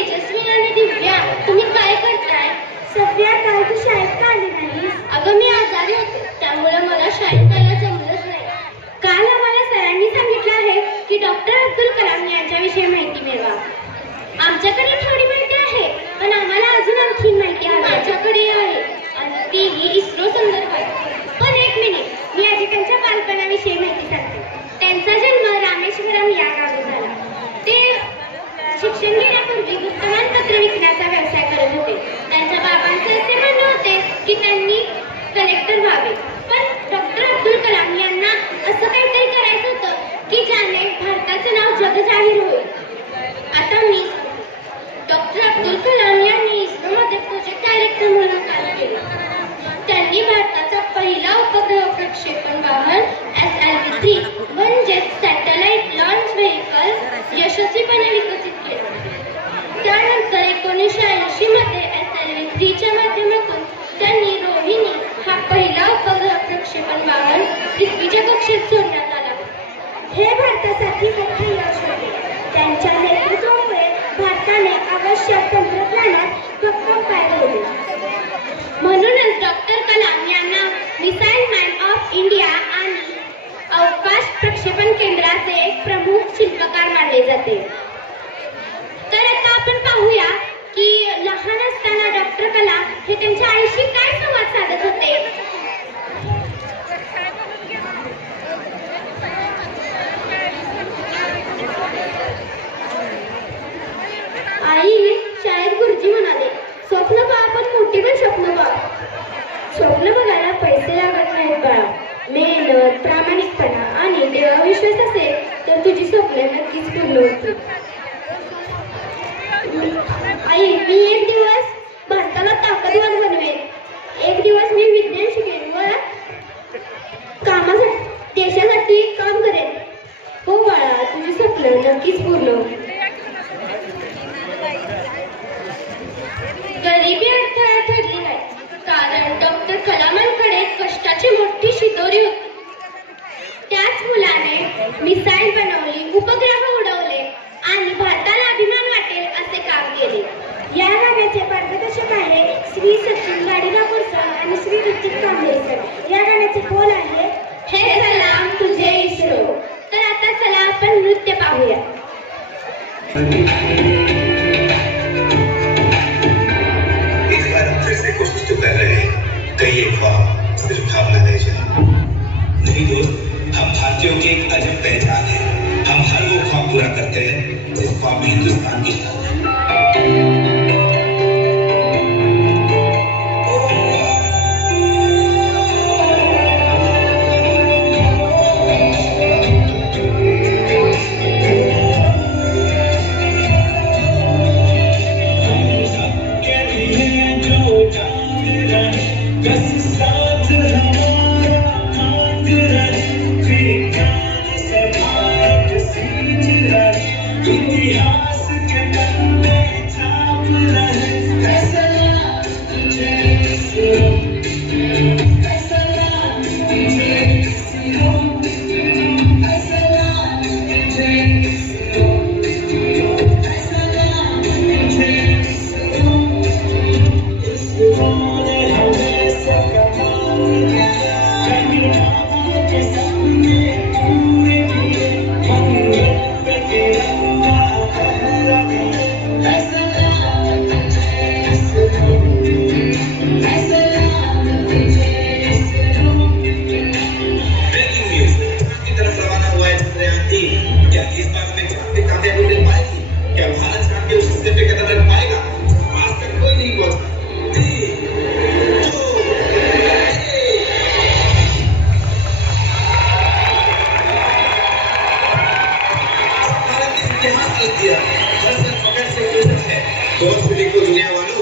तेजस्वी आणि दिव्या, तुम्ही काय करताय? सध्या काल तू शाळेत का आली नाहीस? अगं मी आजारी होते, त्यामुळे मला शाळेत जायला जमलंच नाही. काल आम्हाला सरांनी सांगितलं आहे की डॉक्टर अब्दुल कलाम यांच्याविषयी माहिती मिळवा. आमच्याकडे थोडी माहिती आहे, पण आम्हाला अजून आणखी माहिती हवी. माझ्याकडे आहे आणि तीही इस्रो संदर्भात. पण एक मिनिट, मी आधी त्यांच्या बालपणाविषयी माहिती सांगते. त्यांचा जन्म रामेश्वरम या गावी झाला. ते शिक्षण घेण्यापूर्वी वर्तमानपत्र विकण्याचा व्यवसाय करत होते. त्यांच्या बाबांचे असे म्हणणे होते की त्यांनी कलेक्टर व्हावे, पण डॉक्टर अब्दुल कलाम यांना असं काहीतरी करायचं होतं की ज्याने भारताचं नाव जगजाहीर होईल. आता मी डॉक्टर अब्दुल कलाम यांनी इस्रोमध्ये प्रोजेक्ट डायरेक्टर म्हणून काम केलं. त्यांनी भारताचा पहिला उपग्रह प्रक्षेपण वाहन SLV-3 म्हणजेच सॅटेलाइट लॉन्च व्हेइकल यशस्वीपणे विकसित केलं. त्यानंतर 1980 मध्ये SLV-3 च्या माध्यमातून त्यांनी रोहिणी हा पहिला उपग्रह प्रक्षेपण वाहन पृथ्वीच्या कक्षेत सोडण्यात आला. हे भारतासाठी मोठे यश होते. त्यांच्या नेतृत्वामुळे भारताने आवश्यक तंत्रज्ञानात भक्कम पाय ठेवले. म्हणूनच डॉक्टर कलाम यांना मिसाईल मॅन ऑफ इंडिया आणि अवकाश प्रक्षेपण केंद्राचे एक प्रमुख शिल्पकार मानले जाते. तर आता आपण पाहूया की लहान असताना डॉक्टर कलाम हे त्यांच्या आईशी काय संवाद साधत होते. आई, शाळेत गुरुजी म्हणाले, स्वप्न पहा पण मोठी पण स्वप्न पहा. स्वप्न बघायला पैसे लागत नाहीत बाळा. मेहनत, प्रामाणिकपणा आणि देवाविश्वास असेल तर तुझी स्वप्न नक्कीच पूर्ण होतील. आई, मी एक दिवस भारताला ताकदवान बनवेन. एक दिवस मी विज्ञान शिकेन व कामासाठी देशासाठी काम करेन. हो बाळा, तुझी स्वप्न नक्कीच पूर्ण होतील. गरिबी अडथळा ठरली नाही, कारण डॉक्टर कलामांकडे कष्टाची मोठी शिदोरी होती. त्याच मुलाने मिसाईल बनवली, उपग्रह उडवले आणि भारताला अभिमान वाटेल असे काम केले. या गाण्याचे मार्गदर्शक आहे श्री सचिन गाडीरापूर सर आणि श्री ऋतिक कांबळे सर. या गाण्याचे बोल आहे, हे सलाम तुझे इस्रो. तर आता चला आपण नृत्य पाहूया. इस बार हम फिर से कोशिश तो कर रहे हैं, कई एक ख्वाब सिर्फ भावना रह जाए। नहीं दोस्त, हम भारतीयों की एक अजब पहचान है। हम हर वो ख्वाब पूरा करते हैं जिस ख्वाब में हिंदुस्तान की जान है। दुनिया वालों